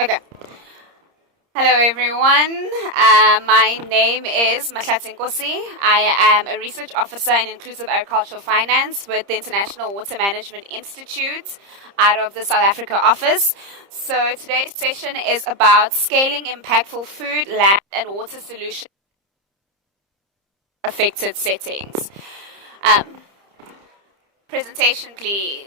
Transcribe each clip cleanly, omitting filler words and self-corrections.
Okay. Hello, everyone. My name is Mahlatsi Nkosi. I am a research officer in inclusive agricultural finance with the International Water Management Institute out of the South Africa office. So today's session is about scaling impactful food, land, and water solutions in affected settings. Um, Presentation, please.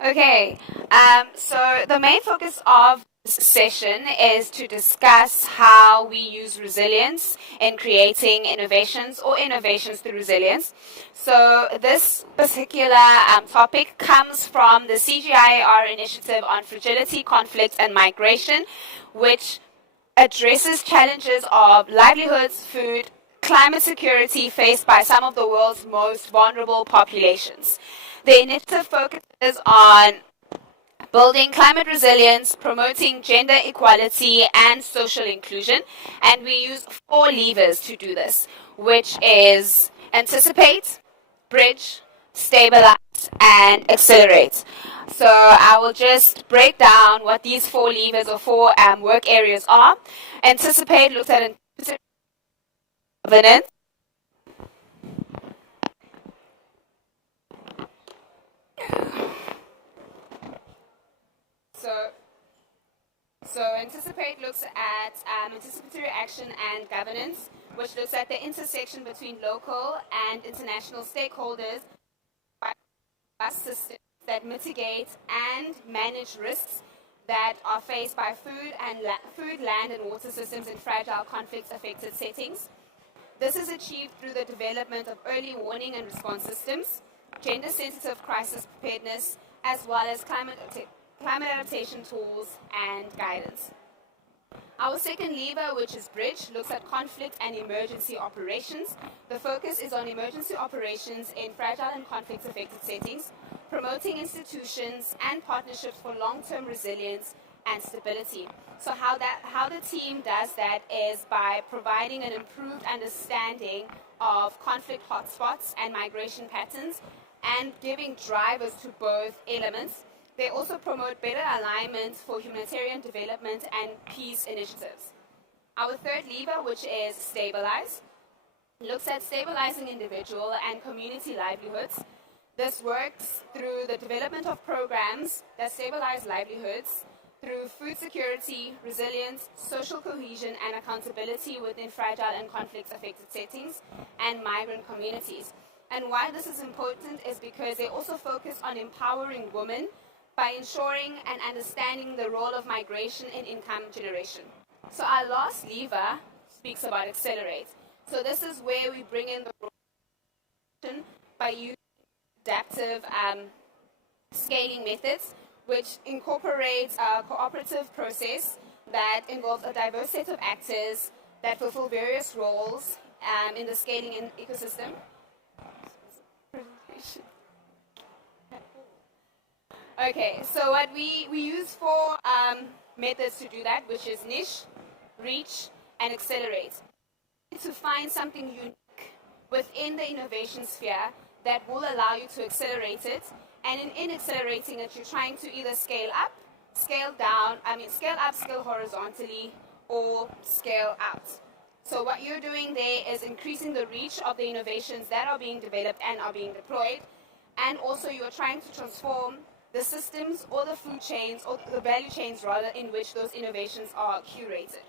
Okay, so the main focus of this session is to discuss how we use resilience in creating innovations or innovations through resilience. So this particular topic comes from the CGIAR initiative on fragility, conflict, and migration, which addresses challenges of livelihoods, food, climate security faced by some of the world's most vulnerable populations. The initiative focuses on building climate resilience, promoting gender equality, and social inclusion. And we use 4 levers to do this, which is anticipate, bridge, stabilize, and accelerate. So I will just break down what these 4 levers or 4 work areas are. Anticipate looks at governance. So anticipate looks at anticipatory action and governance, which looks at the intersection between local and international stakeholders by systems that mitigate and manage risks that are faced by food, land, and water systems in fragile, conflict-affected settings. This is achieved through the development of early warning and response systems, gender-sensitive crisis preparedness, as well as climate adaptation tools and guidance. Our second lever, which is bridge, looks at conflict and emergency operations. The focus is on emergency operations in fragile and conflict-affected settings, promoting institutions and partnerships for long-term resilience and stability. So how the team does that is by providing an improved understanding of conflict hotspots and migration patterns and giving drivers to both elements. They also promote better alignment for humanitarian development and peace initiatives. Our third lever, which is stabilize, looks at stabilizing individual and community livelihoods. This works through the development of programs that stabilize livelihoods through food security, resilience, social cohesion, and accountability within fragile and conflict-affected settings and migrant communities. And why this is important is because they also focus on empowering women by ensuring and understanding the role of migration in income generation. So our last lever speaks about accelerate. So this is where we bring in the role by using adaptive scaling methods, which incorporates a cooperative process that involves a diverse set of actors that fulfill various roles in the scaling ecosystem. Okay, so what we use 4 methods to do that, which is niche, reach, and accelerate. To find something unique within the innovation sphere that will allow you to accelerate it, and in accelerating it, you're trying to either scale up, scale up, scale horizontally, or scale out. So what you're doing there is increasing the reach of the innovations that are being developed and are being deployed, and also you're trying to transform the systems or the food chains or the value chains rather in which those innovations are curated.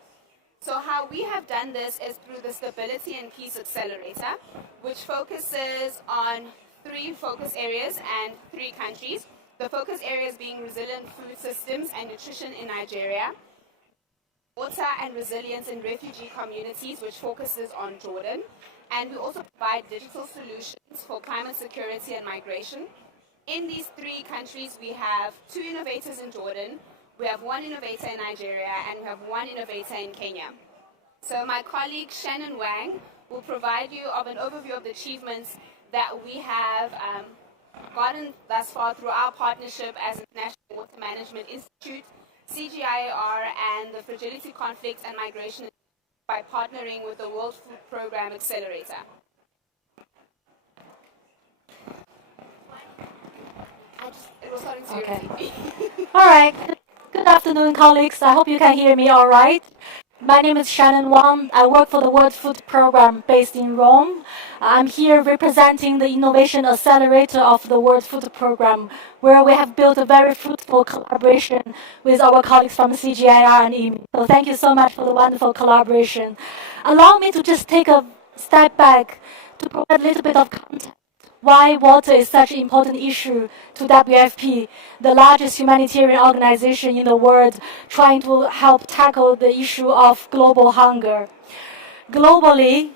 So how we have done this is through the Stability and Peace Accelerator, which focuses on 3 focus areas and 3 countries. The focus areas being resilient food systems and nutrition in Nigeria, water and resilience in refugee communities, which focuses on Jordan, and we also provide digital solutions for climate security and migration. In these three countries, we have 2 innovators in Jordan, we have 1 innovator in Nigeria, and we have 1 innovator in Kenya. So my colleague Shannon Wang will provide you of an overview of the achievements that we have gotten thus far through our partnership as International Water Management Institute, CGIAR, and the Fragility, Conflict, and Migration by partnering with the World Food Programme Accelerator. It was starting to Okay. All right. Good afternoon, colleagues. I hope you can hear me all right. My name is Shannon Wang. I work for the World Food Programme based in Rome. I'm here representing the Innovation Accelerator of the World Food Programme, where we have built a very fruitful collaboration with our colleagues from CGIAR and IMI. So thank you so much for the wonderful collaboration. Allow me to just take a step back to provide a little bit of context why water is such an important issue to WFP, the largest humanitarian organization in the world trying to help tackle the issue of global hunger. Globally,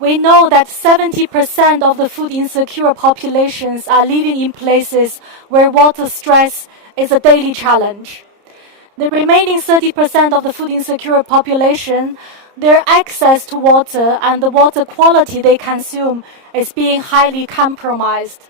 we know that 70% of the food insecure populations are living in places where water stress is a daily challenge. The remaining 30% of the food insecure population, their access to water and the water quality they consume is being highly compromised.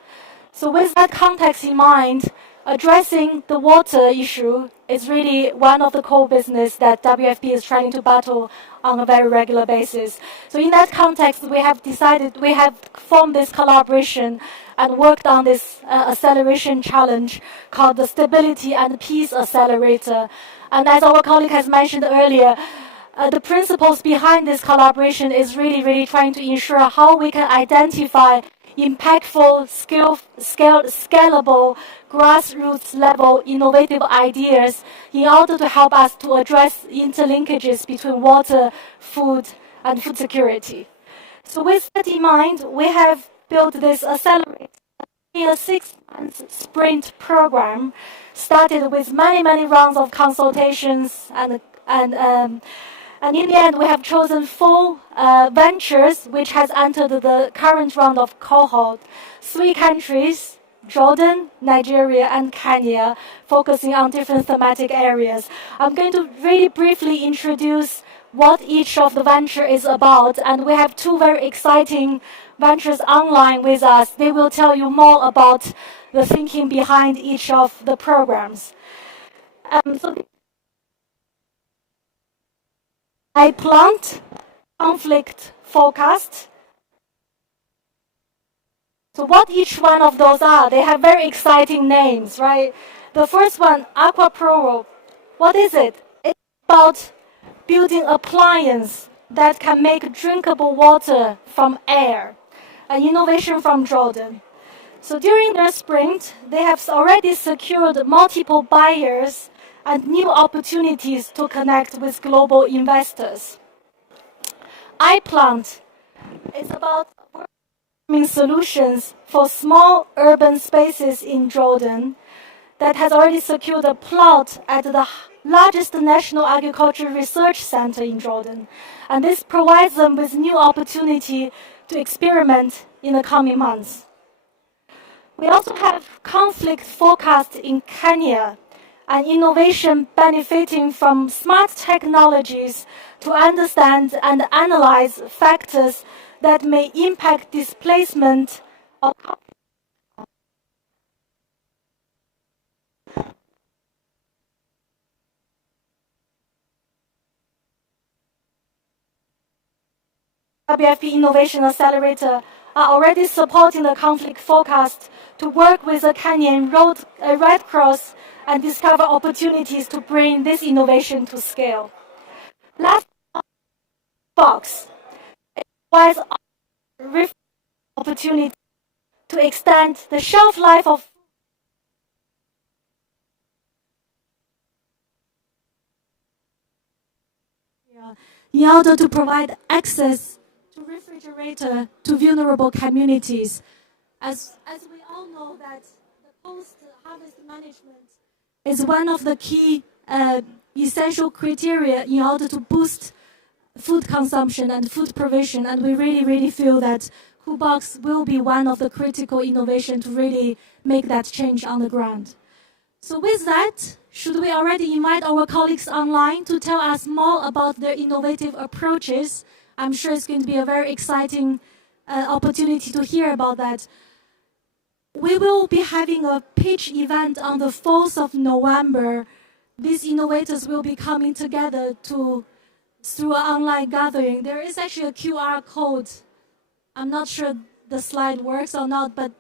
So with that context in mind, addressing the water issue is really one of the core business that WFP is trying to battle on a very regular basis. So in that context, we have formed this collaboration and worked on this acceleration challenge called the Stability and Peace Accelerator. And as our colleague has mentioned earlier, the principles behind this collaboration is really trying to ensure how we can identify impactful, scalable, grassroots level innovative ideas in order to help us to address interlinkages between water, food, and food security. So with that in mind, we have built this accelerator in a 6-month sprint program, started with many rounds of consultations and in the end, we have chosen 4 ventures which has entered the current round of cohort. 3 countries, Jordan, Nigeria, and Kenya, focusing on different thematic areas. I'm going to really briefly introduce what each of the venture is about, and we have 2 very exciting ventures online with us. They will tell you more about the thinking behind each of the programs. I plant conflict forecast. So what each one of those are, they have very exciting names, right? The first one, Aqua Pro. What is it? It's about building appliance that can make drinkable water from air, an innovation from Jordan. So during their sprint, they have already secured multiple buyers and new opportunities to connect with global investors. iPlant is about farming solutions for small urban spaces in Jordan that has already secured a plot at the largest national agriculture research center in Jordan. And this provides them with new opportunity to experiment in the coming months. We also have conflict forecast in Kenya, an innovation benefiting from smart technologies to understand and analyze factors that may impact displacement of WFP Innovation Accelerator are already supporting the conflict forecast to work with the Kenyan Red Cross and discover opportunities to bring this innovation to scale. Last box, it provides opportunity to extend the shelf life of in order to provide access to refrigerator to vulnerable communities. As we all know that the post-harvest management is one of the key uh, essential criteria in order to boost food consumption and food provision, and we really, really feel that Coolbox will be one of the critical innovation to really make that change on the ground. So with that, should we already invite our colleagues online to tell us more about their innovative approaches? I'm sure it's going to be a very exciting opportunity to hear about that. We will be having a pitch event on the 4th of November. These innovators will be coming together through an online gathering. There is actually a QR code. I'm not sure the slide works or not, but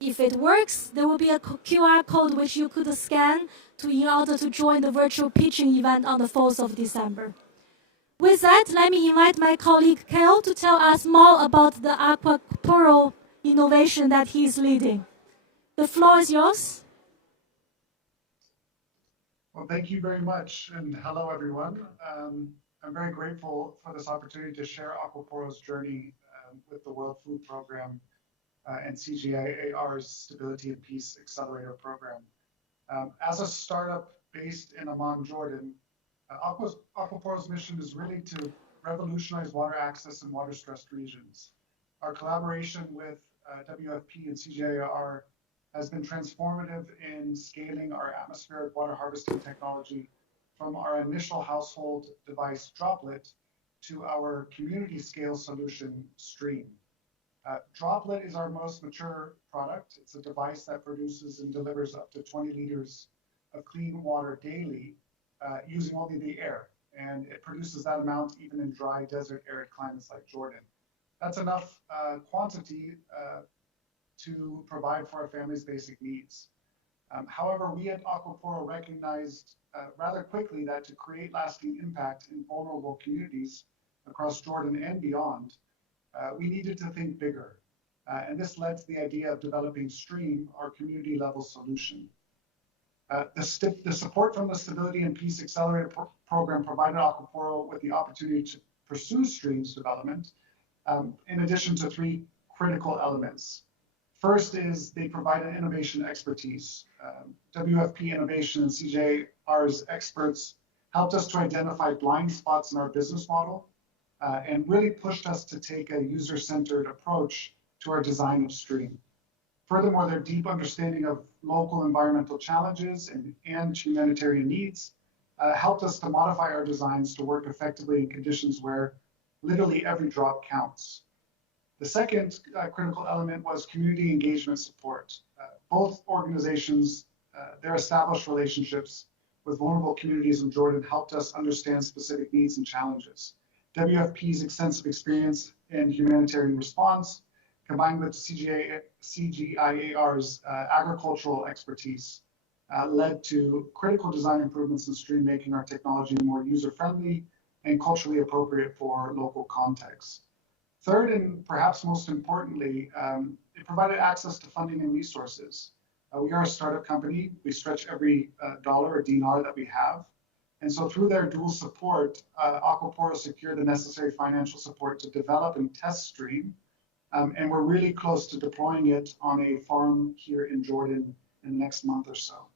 if it works, there will be a QR code which you could scan in order to join the virtual pitching event on the 4th of December. With that, let me invite my colleague Kel to tell us more about the aquaporal innovation that he is leading. The floor is yours. Well, thank you very much, and hello, everyone. I'm very grateful for this opportunity to share Aquaporo's journey with the World Food Program and CGIAR's Stability and Peace Accelerator Program. As a startup based in Amman, Jordan, Aquaporo's mission is really to revolutionize water access in water-stressed regions. Our collaboration with WFP and CGIAR has been transformative in scaling our atmospheric water harvesting technology from our initial household device Droplet to our community scale solution Stream. Droplet is our most mature product. It's a device that produces and delivers up to 20 liters of clean water daily using only the air. And it produces that amount even in dry desert arid climates like Jordan. That's enough quantity to provide for our family's basic needs. However, we at Aquaporo recognized rather quickly that to create lasting impact in vulnerable communities across Jordan and beyond, we needed to think bigger. And this led to the idea of developing Stream, our community level solution. The support from the Stability and Peace Accelerator program provided Aquaporo with the opportunity to pursue Stream's development, in addition to three critical elements. First is they provide an innovation expertise. WFP Innovation and CGIAR's experts helped us to identify blind spots in our business model and really pushed us to take a user-centered approach to our design of Stream. Furthermore, their deep understanding of local environmental challenges and humanitarian needs helped us to modify our designs to work effectively in conditions where literally every drop counts. The second critical element was community engagement support. Both organizations, their established relationships with vulnerable communities in Jordan helped us understand specific needs and challenges. WFP's extensive experience in humanitarian response, combined with CGIAR's agricultural expertise, led to critical design improvements in Stream, making our technology more user-friendly and culturally appropriate for local contexts. Third, and perhaps most importantly, it provided access to funding and resources. We are a startup company. We stretch every dollar or dinar that we have. And so through their dual support, Aquaporo secured the necessary financial support to develop and test Stream. And we're really close to deploying it on a farm here in Jordan in the next month or so.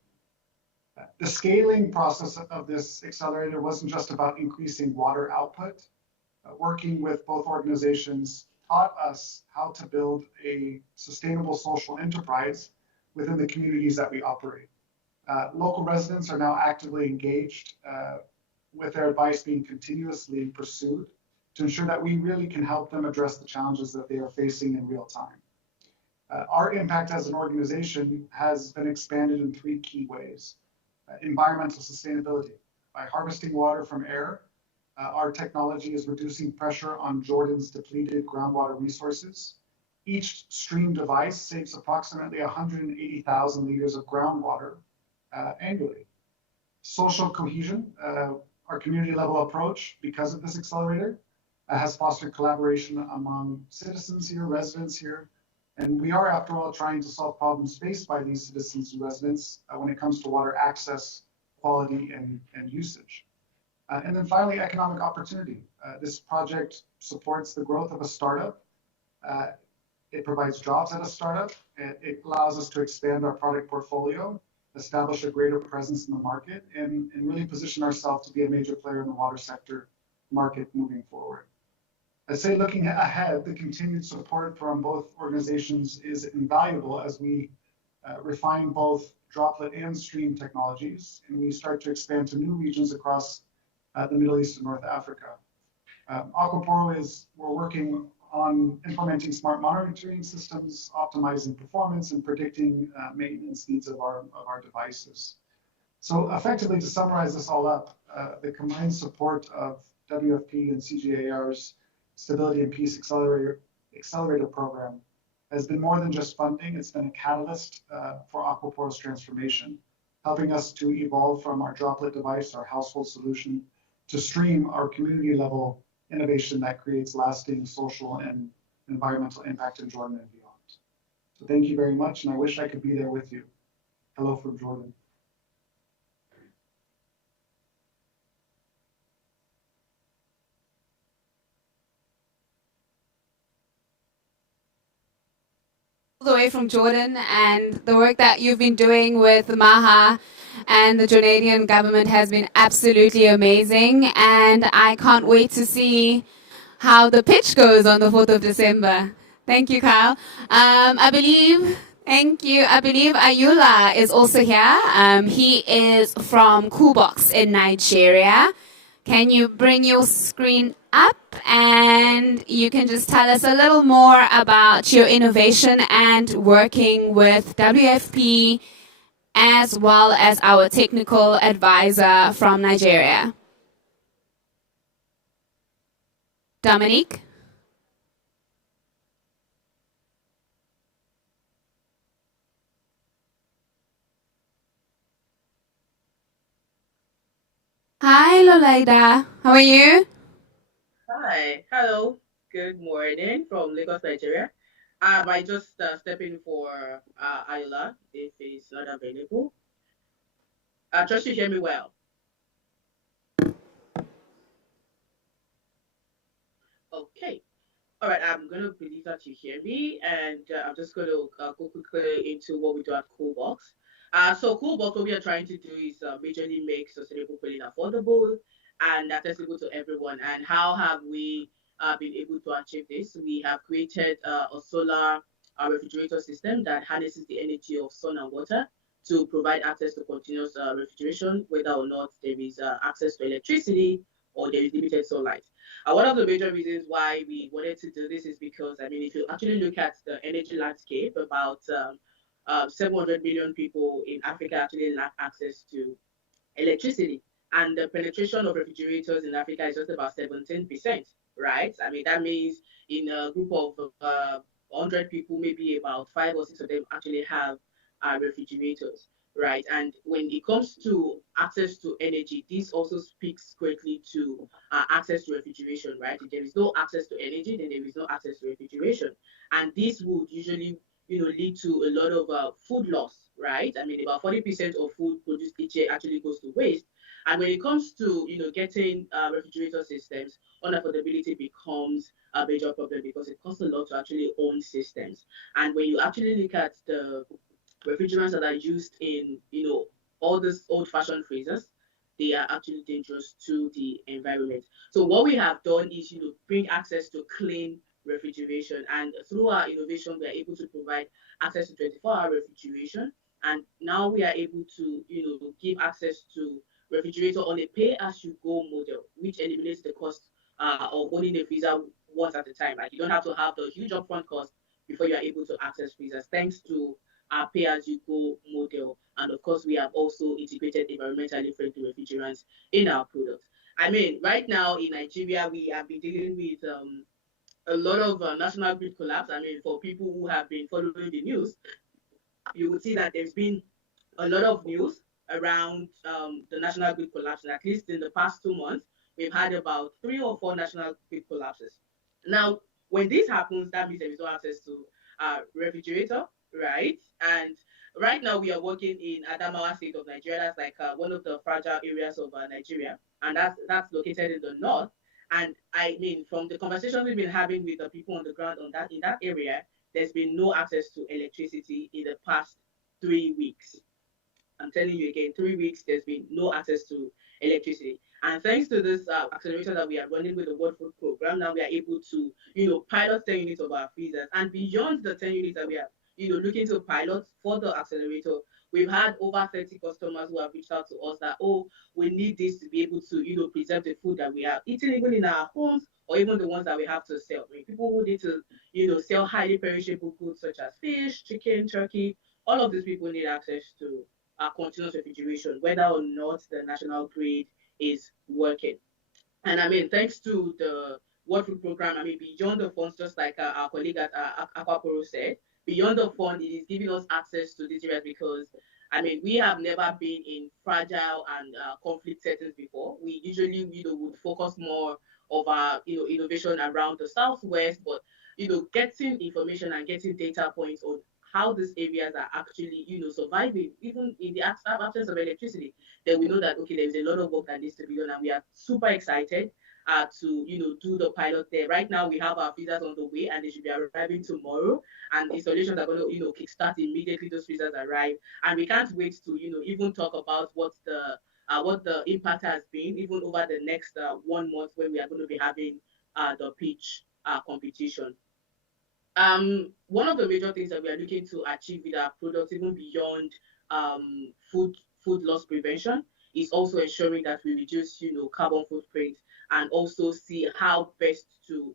The scaling process of this accelerator wasn't just about increasing water output. Working with both organizations taught us how to build a sustainable social enterprise within the communities that we operate. Local residents are now actively engaged with their advice being continuously pursued to ensure that we really can help them address the challenges that they are facing in real time. Our impact as an organization has been expanded in three key ways. Environmental sustainability. By harvesting water from air, our technology is reducing pressure on Jordan's depleted groundwater resources. Each Stream device saves approximately 180,000 liters of groundwater annually. Social cohesion, our community level approach, because of this accelerator, has fostered collaboration among citizens here, residents here. And we are, after all, trying to solve problems faced by these citizens and residents when it comes to water access, quality, and usage. And then finally, economic opportunity. This project supports the growth of a startup. It provides jobs at a startup. It allows us to expand our product portfolio. establish a greater presence in the market, and really position ourselves to be a major player in the water sector market moving forward. I'd say looking ahead, the continued support from both organizations is invaluable as we refine both droplet and stream technologies, and we start to expand to new regions across the Middle East and North Africa. We're working on implementing smart monitoring systems, optimizing performance, and predicting maintenance needs of our devices. So effectively, to summarize this all up, the combined support of WFP and CGIAR's Stability and Peace Accelerator Program has been more than just funding. It's been a catalyst for Aquapora's transformation, helping us to evolve from our droplet device, our household solution, to stream, our community level innovation that creates lasting social and environmental impact in Jordan and beyond. So thank you very much, and I wish I could be there with you. Hello from Jordan. All the way from Jordan, and the work that you've been doing with Maha and the Jordanian government has been absolutely amazing, and I can't wait to see how the pitch goes on the 4th of December. Thank you, Kyle. Thank you. I believe Ayula is also here. He is from Coolbox in Nigeria. Can you bring your screen up and you can just tell us a little more about your innovation and working with WFP as well as our technical advisor from Nigeria? Dominique? Hi, Lolaida. How are you? Hi, hello, good morning from Lagos, Nigeria. I just step in for Ayla if he's not available. Trust you hear me well. Okay. All right, I'm going to believe that you hear me, and I'm just going to go quickly into what we do at Coolbox. So Coolbox, what we are trying to do is majorly make sustainable cooling affordable and accessible to everyone. And how have we been able to achieve this? We have created a solar refrigerator system that harnesses the energy of sun and water to provide access to continuous refrigeration, whether or not there is access to electricity or there is limited sunlight. One of the major reasons why we wanted to do this is because, I mean, if you actually look at the energy landscape, about 700 million people in Africa actually lack access to electricity. And the penetration of refrigerators in Africa is just about 17%, right? I mean, that means in a group of 100 people, maybe about 5 or 6 of them actually have refrigerators, right? And when it comes to access to energy, this also speaks greatly to access to refrigeration, right? If there is no access to energy, then there is no access to refrigeration. And this would usually lead to a lot of food loss, right? I mean, about 40% of food produced each year actually goes to waste. And when it comes to, getting refrigerator systems, unaffordability becomes a major problem because it costs a lot to actually own systems. And when you actually look at the refrigerants that are used in, all these old-fashioned freezers, they are actually dangerous to the environment. So what we have done is, bring access to clean refrigeration, and through our innovation, we are able to provide access to 24-hour refrigeration, and now we are able to, give access to refrigerator on a pay-as-you-go model, which eliminates the cost of owning a freezer once at a time. Like, you don't have to have the huge upfront cost before you are able to access freezers, thanks to our pay-as-you-go model. And of course, we have also integrated environmentally friendly refrigerants in our products. I mean, right now in Nigeria, we have been dealing with a lot of national grid collapse. I mean, for people who have been following the news, you will see that there's been a lot of news around the national grid collapse. And at least in the past 2 months, we've had about 3 or 4 national grid collapses. Now, when this happens, that means there is no access to refrigerator, right? And right now we are working in Adamawa state of Nigeria. That's like one of the fragile areas of Nigeria, and that's located in the north. And I mean, from the conversations we've been having with the people on the ground in that area, there's been no access to electricity in the past 3 weeks. I'm telling you again, 3 weeks, there's been no access to electricity. And thanks to this accelerator that we are running with the World Food Program, now we are able to, pilot 10 units of our freezers. And beyond the 10 units that we are, looking to pilot for the accelerator, we've had over 30 customers who have reached out to us that, oh, we need this to be able to, preserve the food that we are eating, even in our homes, or even the ones that we have to sell. I mean, people who need to, sell highly perishable goods such as fish, chicken, turkey, all of these people need access to continuous refrigeration, whether or not the national grid is working. And I mean, thanks to the World Food Program, I mean, beyond the funds, just like our colleague at Aquaporo said, beyond the fund, it is giving us access to these areas because, I mean, we have never been in fragile and conflict settings before. We usually, would focus more of our, innovation around the Southwest, but, getting information and getting data points on how these areas are actually, surviving, even in the absence of electricity, then we know that, okay, there's a lot of work that needs to be done, and we are super excited to, do the pilot there. Right now, we have our freezers on the way, and they should be arriving tomorrow, and installations are going to, kickstart immediately those freezers arrive, and we can't wait to, even talk about what the impact has been, even over the next 1 month when we are going to be having the pitch competition. One of the major things that we are looking to achieve with our products, even beyond food loss prevention, is also ensuring that we reduce, carbon footprint, and also see how best to,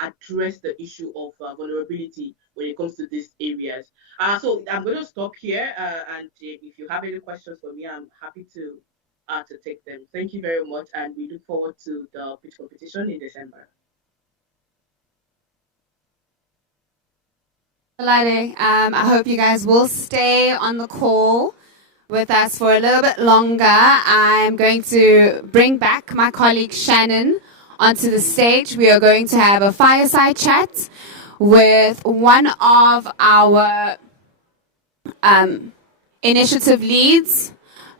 address the issue of vulnerability when it comes to these areas. So I'm going to stop here, and if you have any questions for me, I'm happy to take them. Thank you very much, and we look forward to the pitch competition in December. I hope you guys will stay on the call with us for a little bit longer. I'm going to bring back my colleague Shannon onto the stage. We are going to have a fireside chat with one of our initiative leads,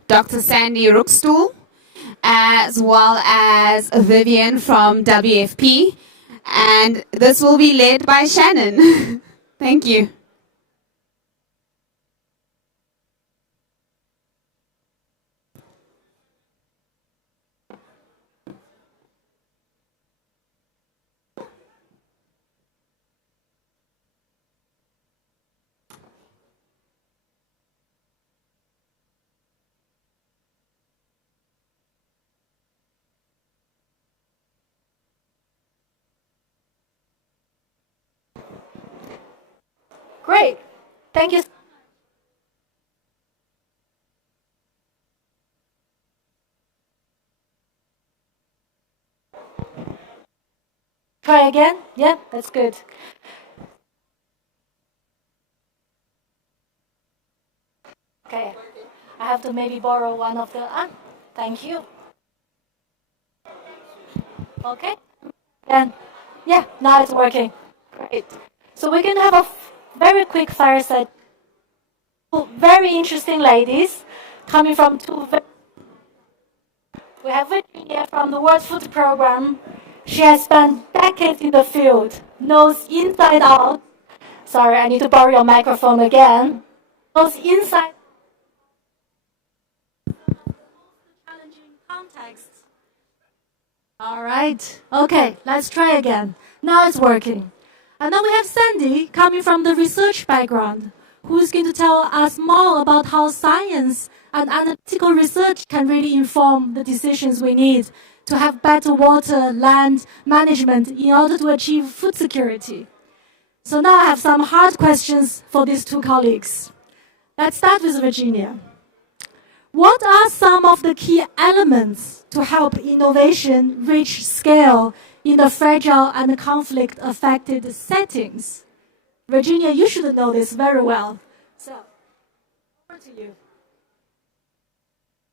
Dr. Sandy Rookstool, as well as Vivian from WFP. And this will be led by Shannon. Thank you. Great. Thank you. Try again? Yeah, that's good. Okay. I have to maybe borrow one of the. Thank you. Okay. Then, yeah, now it's working. Great. So we're going to have a very quick fireside. Very interesting ladies coming from we have Virginia from the World Food Program. She has spent decades in the field, knows inside out. Sorry, I need to borrow your microphone again. Knows inside challenging contexts. All right. Okay, let's try again. Now it's working. And then we have Sandy coming from the research background, who's going to tell us more about how science and analytical research can really inform the decisions we need to have better water, land management in order to achieve food security. So now I have some hard questions for these two colleagues. Let's start with Virginia. What are some of the key elements to help innovation reach scale in the fragile and conflict-affected settings? Virginia, you should know this very well. So, over to you.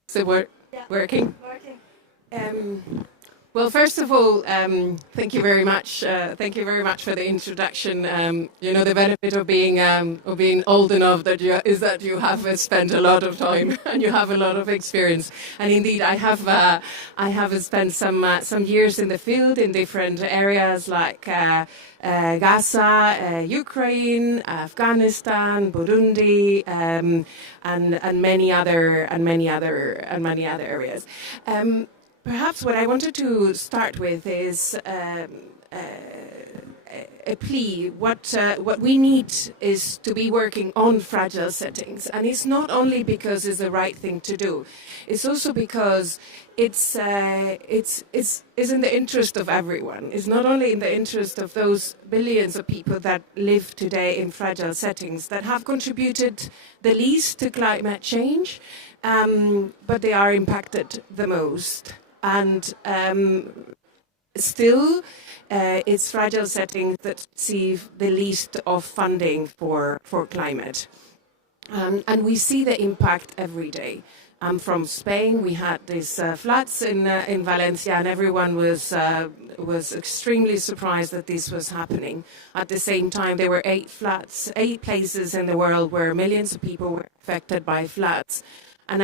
So we're Yeah. working. Working. Well, first of all, thank you very much. Thank you very much for the introduction. You know, the benefit of being old enough is that you have spent a lot of time and you have a lot of experience. And indeed, I have spent some years in the field in different areas like Gaza, Ukraine, Afghanistan, Burundi, and many other areas. Perhaps what I wanted to start with is a plea. What we need is to be working on fragile settings, and it's not only because it's the right thing to do. It's also because it's in the interest of everyone. It's not only in the interest of those billions of people that live today in fragile settings that have contributed the least to climate change, but they are impacted the most. And still, it's fragile settings that receive the least of funding for climate. And we see the impact every day. I'm from Spain. We had these floods in Valencia, and everyone was extremely surprised that this was happening. At the same time, there were 8 places in the world where millions of people were affected by floods. And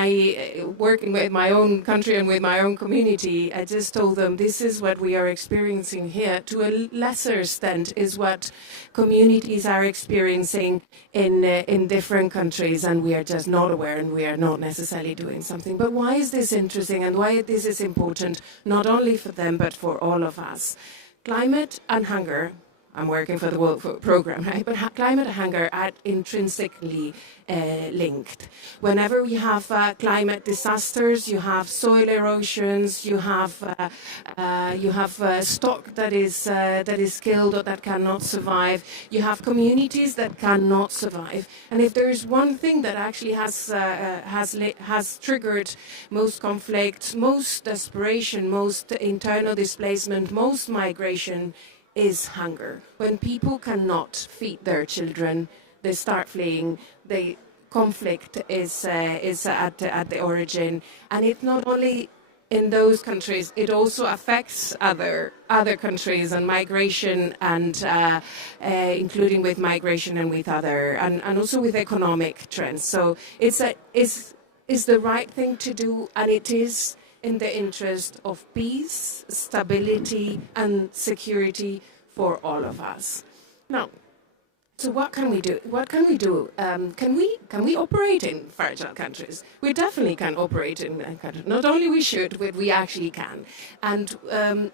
working with my own country and with my own community, I just told them this is what we are experiencing here. To a lesser extent is what communities are experiencing in different countries, and we are just not aware and we are not necessarily doing something. But why is this interesting and why this is important, not only for them, but for all of us? Climate and hunger. I'm working for the World Food Programme, right? But climate and hunger are intrinsically linked. Whenever we have climate disasters, you have soil erosions, you have stock that is killed or that cannot survive. You have communities that cannot survive. And if there is one thing that actually has triggered most conflict, most desperation, most internal displacement, most migration, is hunger. When people cannot feed their children, they start fleeing. The conflict is at the origin, and it's not only in those countries. It also affects other countries and migration, and including with migration and with and also with economic trends. So it's the right thing to do, and it is in the interest of peace, stability, and security for all of us. Now, so what can we do? What can we do? Can we operate in fragile countries? We definitely can operate in countries. Not only we should, but we actually can. And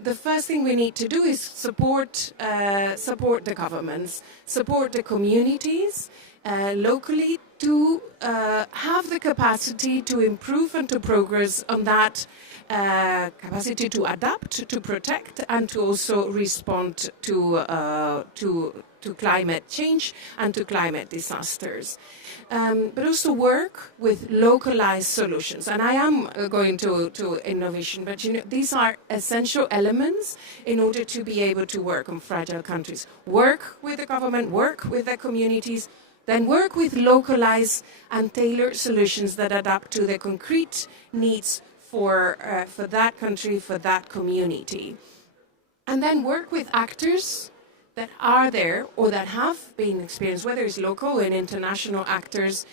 the first thing we need to do is support the governments, support the communities locally to have the capacity to improve and to progress on that capacity to adapt, to protect, and to also respond to climate change and to climate disasters. But also work with localized solutions. And I am going to innovation, but these are essential elements in order to be able to work on fragile countries. Work with the government, work with the communities, then work with localized and tailored solutions that adapt to the concrete needs for that country, for that community. And then work with actors that are there or that have been experienced, whether it's local and international actors.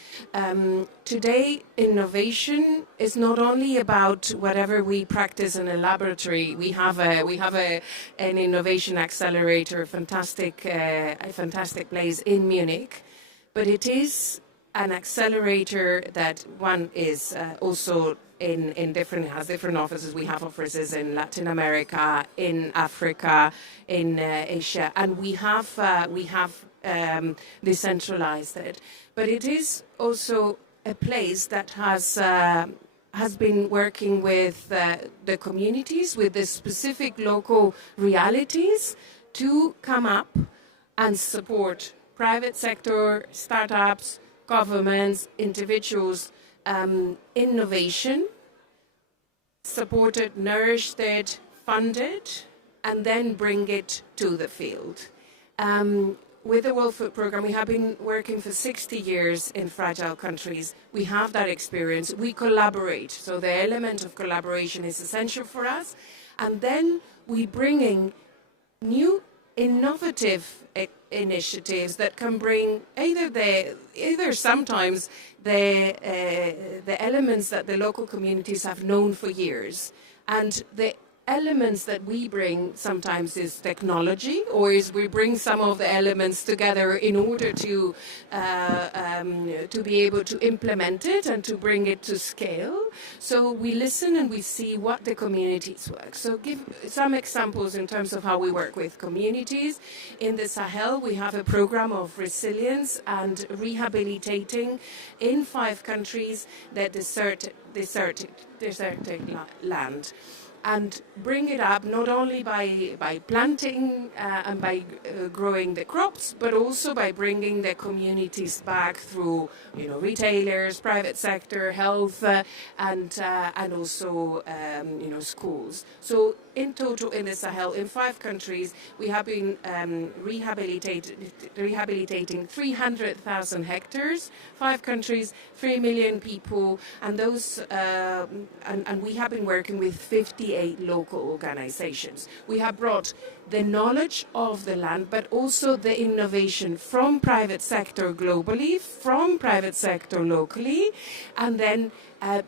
Today, innovation is not only about whatever we practice in a laboratory. We have an innovation accelerator, a fantastic place in Munich, but it is an accelerator that one is also has different offices. We have offices in Latin America, in Africa, in Asia, and we have decentralized it. But it is also a place that has been working with the communities, with the specific local realities, to come up and support private sector, startups, governments, individuals, innovation, supported, nourished it, funded, and then bring it to the field. With the World Food Programme, we have been working for 60 years in fragile countries. We have that experience. We collaborate. So the element of collaboration is essential for us. And then we bring in new innovative initiatives that can bring either sometimes the elements that the local communities have known for years, and the elements that we bring sometimes is technology, or is we bring some of the elements together in order to be able to implement it and to bring it to scale. So we listen and we see what the communities work. So give some examples in terms of how we work with communities. In the Sahel, we have a program of resilience and rehabilitating in 5 countries that deserted land, and bring it up not only by planting and by growing the crops, but also by bringing the communities back through, retailers, private sector, health, and also, schools. So in total in the Sahel, in 5 countries, we have been rehabilitating 300,000 hectares, 5 countries, 3 million people, and those, and we have been working with 58 local organizations. We have brought the knowledge of the land, but also the innovation from private sector globally, from private sector locally, and then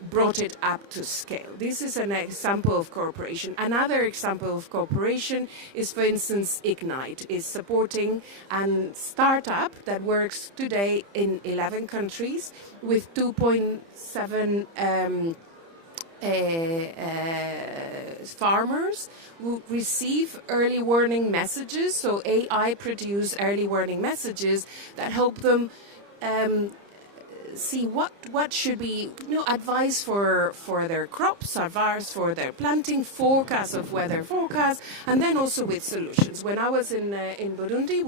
brought it up to scale. This is an example of cooperation. Another example of cooperation is, for instance, Ignite is supporting a startup that works today in 11 countries with 2.7 farmers who receive early warning messages. So AI produce early warning messages that help them see what should be advice for their crops, advice for their planting, forecast of weather forecast, and then also with solutions. When I was in Burundi,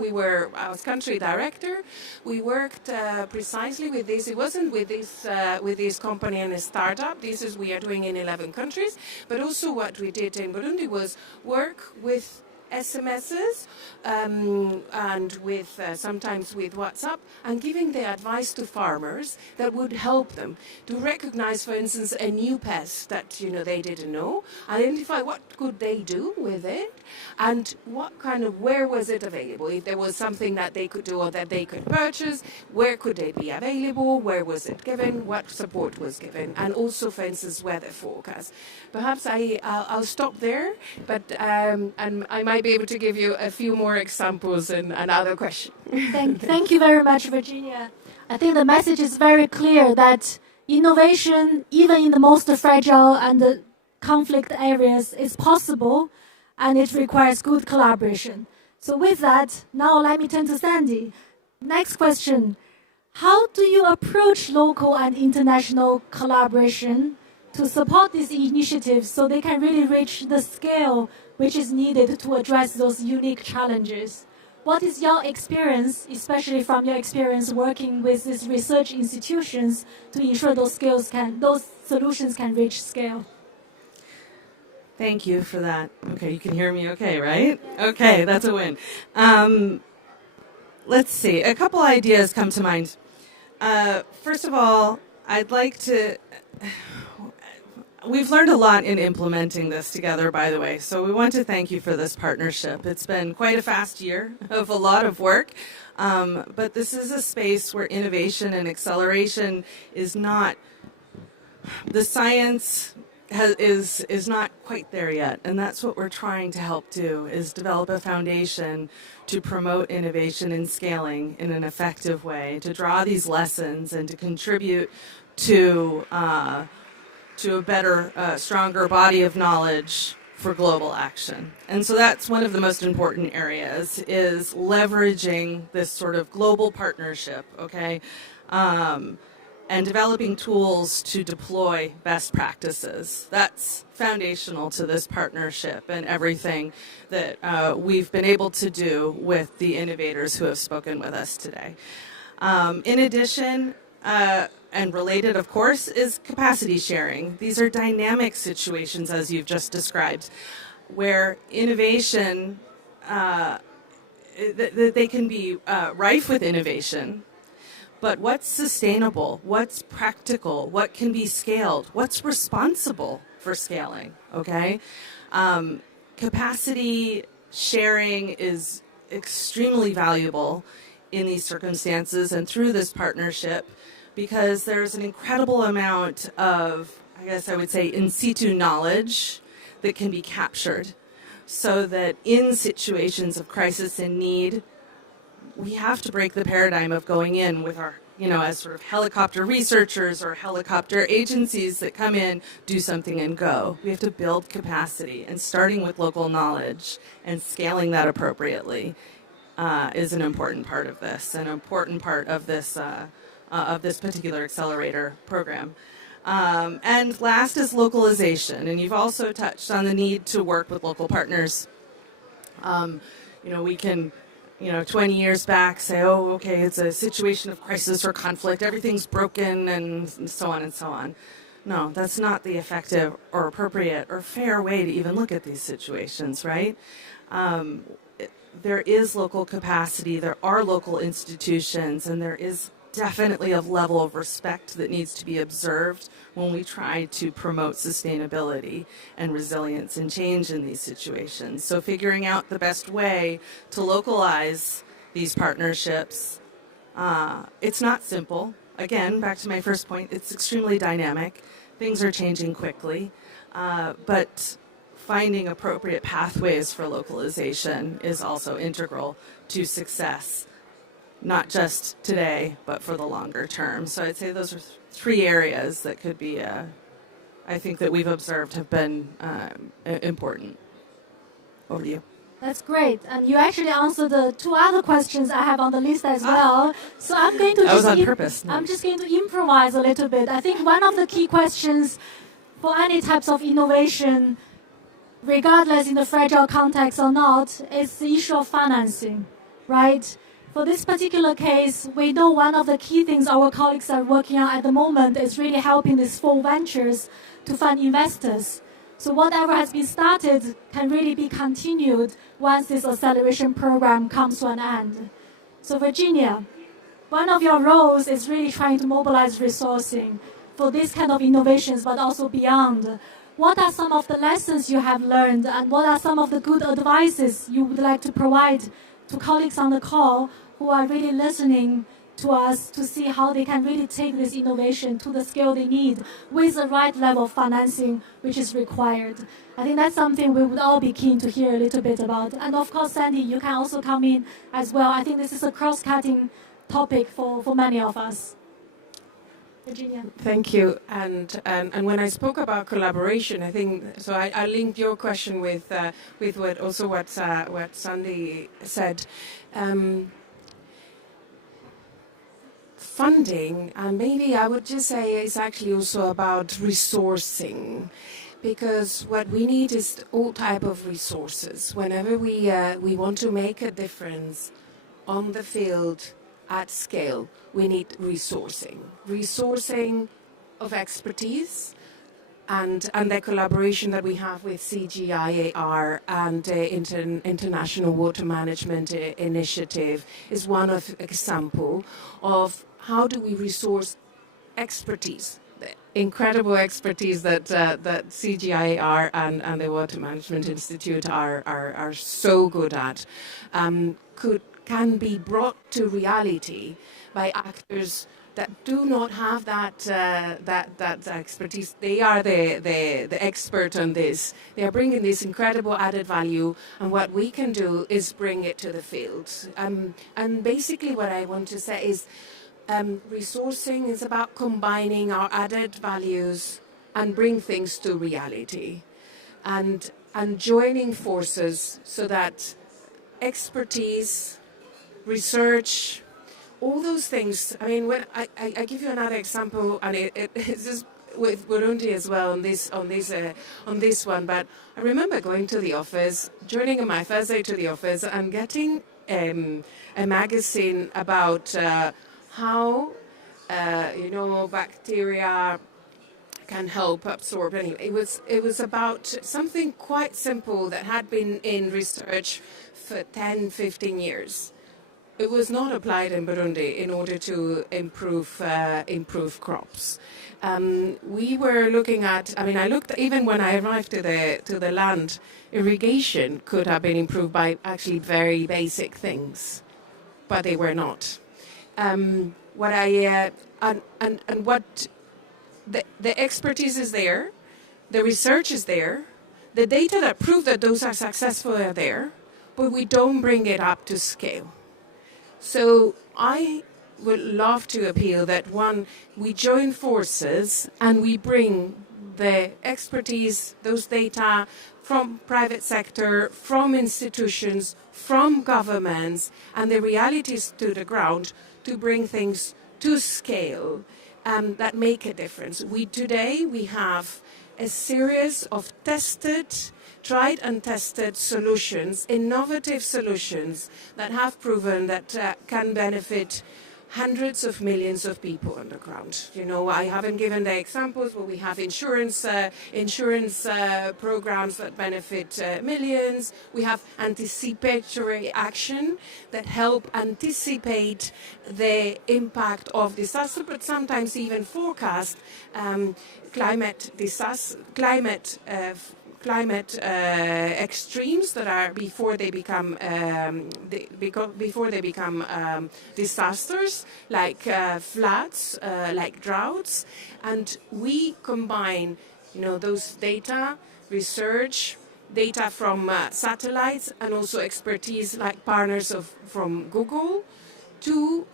I was country director. We worked precisely with this. It wasn't with this company and a startup. We are doing in 11 countries, but also what we did in Burundi was work with SMSs and with sometimes with WhatsApp, and giving the advice to farmers that would help them to recognize, for instance, a new pest that they didn't know, identify what could they do with it, and where was it available. If there was something that they could do or that they could purchase, where could they be available, where was it given, what support was given, and also, for instance, weather forecast. Perhaps I'll stop there, but and I might be able to give you a few more examples and other questions. Thank you very much, Virginia. I think the message is very clear that innovation, even in the most fragile and conflict areas, is possible, and it requires good collaboration. So with that, now let me turn to Sandy. Next question. How do you approach local and international collaboration to support these initiatives so they can really reach the scale which is needed to address those unique challenges? What is your experience, especially from your experience working with these research institutions, to ensure those solutions can reach scale? Thank you for that. Okay, you can hear me okay, right? Okay, that's a win. Let's see, a couple ideas come to mind. First of all, I'd like to... We've learned a lot in implementing this together, by the way, so we want to thank you for this partnership. It's been quite a fast year of a lot of work, but this is a space where innovation and acceleration is not... The science is not quite there yet, and that's what we're trying to help do, is develop a foundation to promote innovation and scaling in an effective way, to draw these lessons and to contribute to a better, stronger body of knowledge for global action. And so that's one of the most important areas, is leveraging this sort of global partnership, okay? And developing tools to deploy best practices. That's foundational to this partnership and everything that we've been able to do with the innovators who have spoken with us today. In addition, and related, of course, is capacity sharing. These are dynamic situations, as you've just described, where innovation, they can be rife with innovation, but what's sustainable, what's practical, what can be scaled, what's responsible for scaling, okay? Capacity sharing is extremely valuable in these circumstances and through this partnership, because there's an incredible amount of, I guess I would say, in situ knowledge that can be captured, so that in situations of crisis and need, we have to break the paradigm of going in with our, as sort of helicopter researchers or helicopter agencies that come in, do something and go. We have to build capacity, and starting with local knowledge and scaling that appropriately is an important part of this, an important part of this particular accelerator program. And last is localization, and you've also touched on the need to work with local partners. We can 20 years back say, oh, okay, it's a situation of crisis or conflict, everything's broken, and so on and so on. No, that's not the effective or appropriate or fair way to even look at these situations, right? There is local capacity, there are local institutions, and there is definitely a level of respect that needs to be observed when we try to promote sustainability and resilience and change in these situations. So figuring out the best way to localize these partnerships, it's not simple. Again, back to my first point, it's extremely dynamic. Things are changing quickly, but finding appropriate pathways for localization is also integral to success, not just today, but for the longer term. So I'd say those are three areas that could be, I think that we've observed have been important. Over to you. That's great. And you actually answered the two other questions I have on the list as well. So I'm going to That was on purpose. I'm just going to improvise a little bit. I think one of the key questions for any types of innovation, regardless in the fragile context or not, is the issue of financing, right? For this particular case, we know one of the key things our colleagues are working on at the moment is really helping these 4 ventures to find investors. So whatever has been started can really be continued once this acceleration program comes to an end. So Virginia, one of your roles is really trying to mobilize resourcing for this kind of innovations, but also beyond. What are some of the lessons you have learned, and what are some of the good advices you would like to provide to colleagues on the call who are really listening to us to see how they can really take this innovation to the scale they need with the right level of financing which is required? I think that's something we would all be keen to hear a little bit about. And of course, Sandy, you can also come in as well. I think this is a cross-cutting topic for many of us. Virginia. Thank you. And when I spoke about collaboration, I think so. I linked your question with what Sandy said. Funding, and maybe I would just say it's actually also about resourcing, because what we need is all type of resources. Whenever we want to make a difference on the field at scale, we need resourcing of expertise, and the collaboration that we have with CGIAR and International Water Management Initiative is one of example of how do we resource expertise, the incredible expertise that CGIAR and the Water Management Institute are so good at, can be brought to reality by actors that do not have that expertise. They are the expert on this. They are bringing this incredible added value, and what we can do is bring it to the field. And basically what I want to say is resourcing is about combining our added values and bring things to reality, and joining forces so that expertise, research, all those things. I mean, when I give you another example, and it's just with Burundi as well on this one. But I remember going to the office, joining my first day to the office, and getting a magazine about how bacteria can help absorb. Anyway, it was about something quite simple that had been in research for 10, 15 years. it was not applied in Burundi in order to improve crops. We were looking at. I mean, I looked even when I arrived to the land. Irrigation could have been improved by actually very basic things, but they were not. What I and what the expertise is there, the research is there, the data that prove that those are successful are there, but we don't bring it up to scale. So I would love to appeal that one, we join forces and we bring the expertise, those data from private sector, from institutions, from governments, and the realities to the ground to bring things to scale that make a difference. Today we have a series of tried and tested solutions, innovative solutions that have proven that can benefit hundreds of millions of people on the ground. You know, I haven't given the examples, but we have insurance programs that benefit millions. We have anticipatory action that help anticipate the impact of disaster, but sometimes even forecast climate extremes that are before they become disasters, like floods, like droughts, and we combine, you know, those data, research, data from satellites, and also expertise like partners from Google to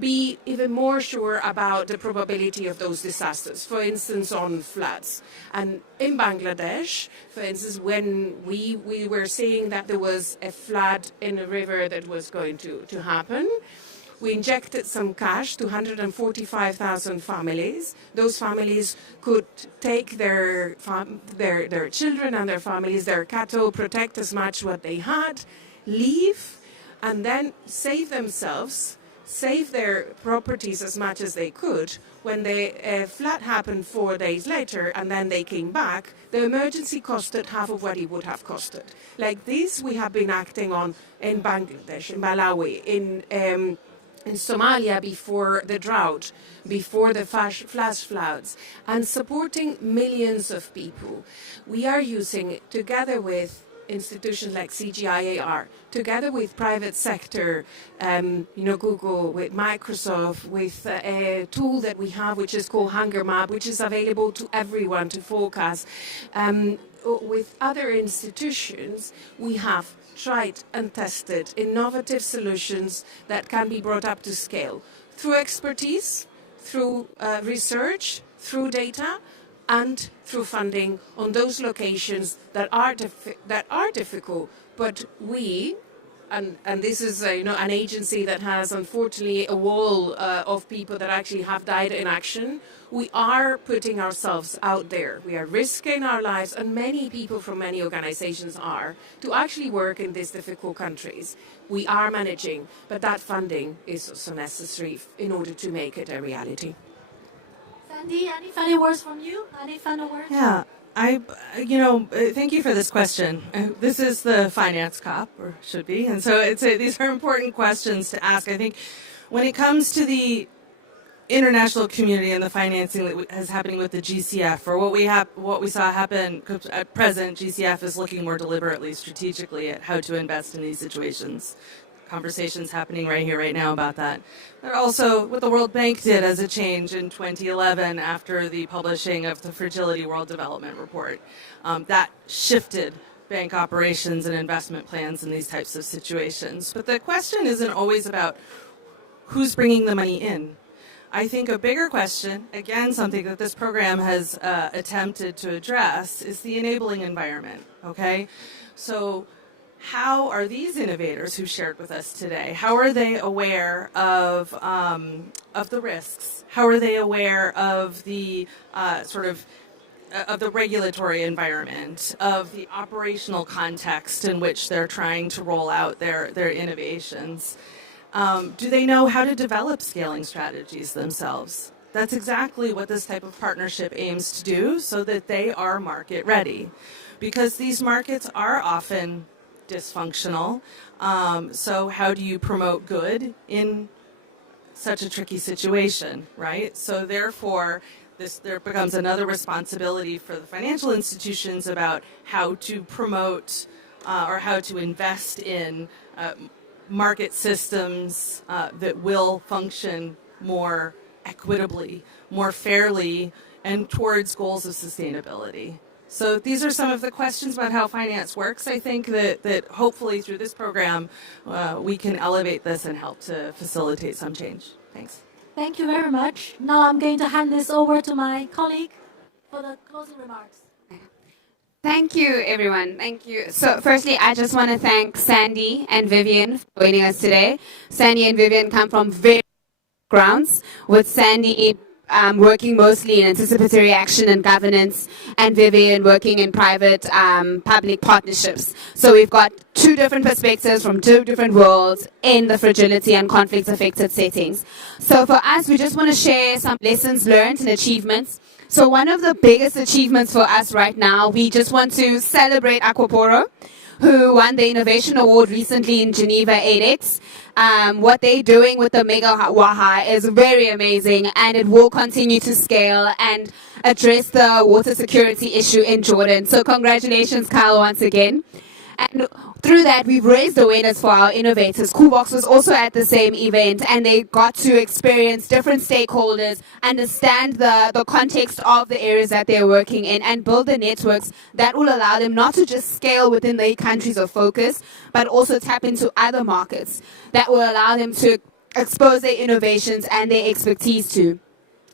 be even more sure about the probability of those disasters, for instance, on floods. And in Bangladesh, for instance, when we were seeing that there was a flood in a river that was going to happen, we injected some cash to 145,000 families. Those families could take their children and their families, their cattle, protect as much what they had, leave, and then save themselves, save their properties as much as they could. When the flood happened 4 days later and then they came back, the emergency costed half of what it would have costed. Like this, we have been acting on in Bangladesh, in Malawi, in Somalia before the drought, before the flash floods, and supporting millions of people. We are using, together with institutions like CGIAR, together with private sector, Google, with Microsoft, with a tool that we have which is called Hunger Map, which is available to everyone to forecast. With other institutions, we have tried and tested innovative solutions that can be brought up to scale through expertise, through research, through data, and through funding on those locations that are difficult. But we, and this is an agency that has unfortunately a wall of people that actually have died in action. We are putting ourselves out there. We are risking our lives, and many people from many organizations are, to actually work in these difficult countries. We are managing, but that funding is also necessary in order to make it a reality. Sandy, any final words from you? Any final words? Yeah, thank you for this question. This is the finance cop, or should be, and so these are important questions to ask. I think when it comes to the international community and the financing that is happening with the GCF, or what we saw happen at present, GCF is looking more deliberately, strategically at how to invest in these situations. Conversations happening right here, right now about that. But also what the World Bank did as a change in 2011 after the publishing of the Fragility World Development Report. That shifted bank operations and investment plans in these types of situations. But the question isn't always about who's bringing the money in. I think a bigger question, again, something that this program has attempted to address, is the enabling environment, okay? So how are these innovators who shared with us today, how are they aware of the risks? How are they aware of the of the regulatory environment, of the operational context in which they're trying to roll out their innovations? Do they know how to develop scaling strategies themselves? That's exactly what this type of partnership aims to do, so that they are market ready. Because these markets are often dysfunctional. So how do you promote good in such a tricky situation, right? So therefore, there becomes another responsibility for the financial institutions about how to promote or how to invest in market systems that will function more equitably, more fairly, and towards goals of sustainability. So these are some of the questions about how finance works. I think that hopefully through this program we can elevate this and help to facilitate some change. Thanks. Thank you very much. Now I'm going to hand this over to my colleague for the closing remarks. Thank you, everyone. Thank you. So firstly, I just want to thank Sandy and Vivian for joining us today. Sandy and Vivian come from various backgrounds, with Sandy working mostly in anticipatory action and governance, and Vivian working in private public partnerships. So we've got two different perspectives from two different worlds in the fragility and conflict affected settings. So for us, we just want to share some lessons learned and achievements. So one of the biggest achievements for us right now, we just want to celebrate Aquaporo, who won the Innovation Award recently in Geneva 8X. What they're doing with the Mega Waha is very amazing, and it will continue to scale and address the water security issue in Jordan. So congratulations, Kyle, once again. And through that, we've raised awareness for our innovators. Coolbox was also at the same event, and they got to experience different stakeholders, understand the context of the areas that they're working in, and build the networks that will allow them not to just scale within their countries of focus, but also tap into other markets that will allow them to expose their innovations and their expertise to.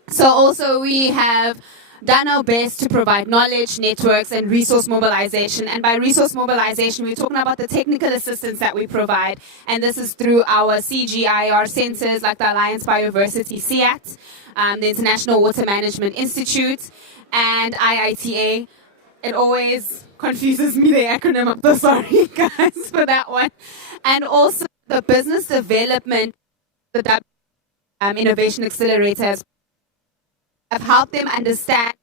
So also we have done our best to provide knowledge, networks, and resource mobilization. And by resource mobilization, we're talking about the technical assistance that we provide. And this is through our CGIAR centers like the Alliance Biodiversity CIAT, the International Water Management Institute, and IITA. It always confuses me, the acronym. I'm so sorry, guys, for that one. And also the business development, the Innovation Accelerators have helped them understand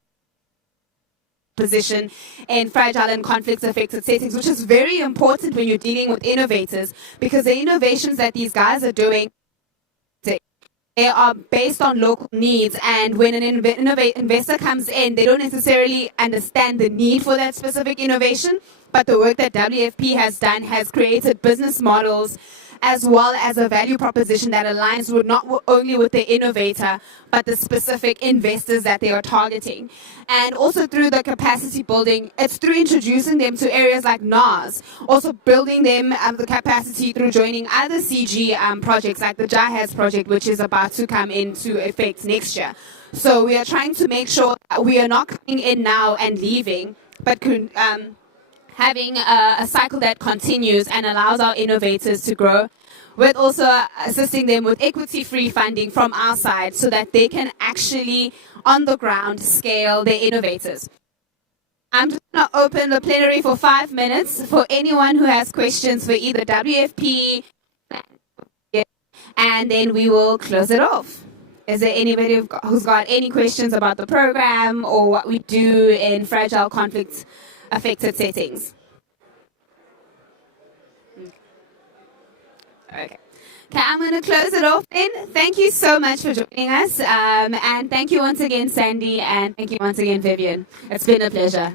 position in fragile and conflict affected settings, which is very important when you're dealing with innovators, because the innovations that these guys are doing, they are based on local needs, and when an investor comes in, they don't necessarily understand the need for that specific innovation, but the work that WFP has done has created business models as well as a value proposition that aligns with not only with the innovator, but the specific investors that they are targeting. And also through the capacity building, it's through introducing them to areas like NAS, also building them the capacity through joining other CG projects like the JIHAS project, which is about to come into effect next year. So we are trying to make sure that we are not coming in now and leaving, but having a cycle that continues and allows our innovators to grow, with also assisting them with equity-free funding from our side so that they can actually, on the ground, scale their innovators. I'm just going to open the plenary for 5 minutes for anyone who has questions for either WFP, and then we will close it off. Is there anybody who's got any questions about the program or what we do in fragile conflict affected settings? Okay, I'm going to close it off then. Thank you so much for joining us. And thank you once again, Sandy, and thank you once again, Vivian. It's been a pleasure.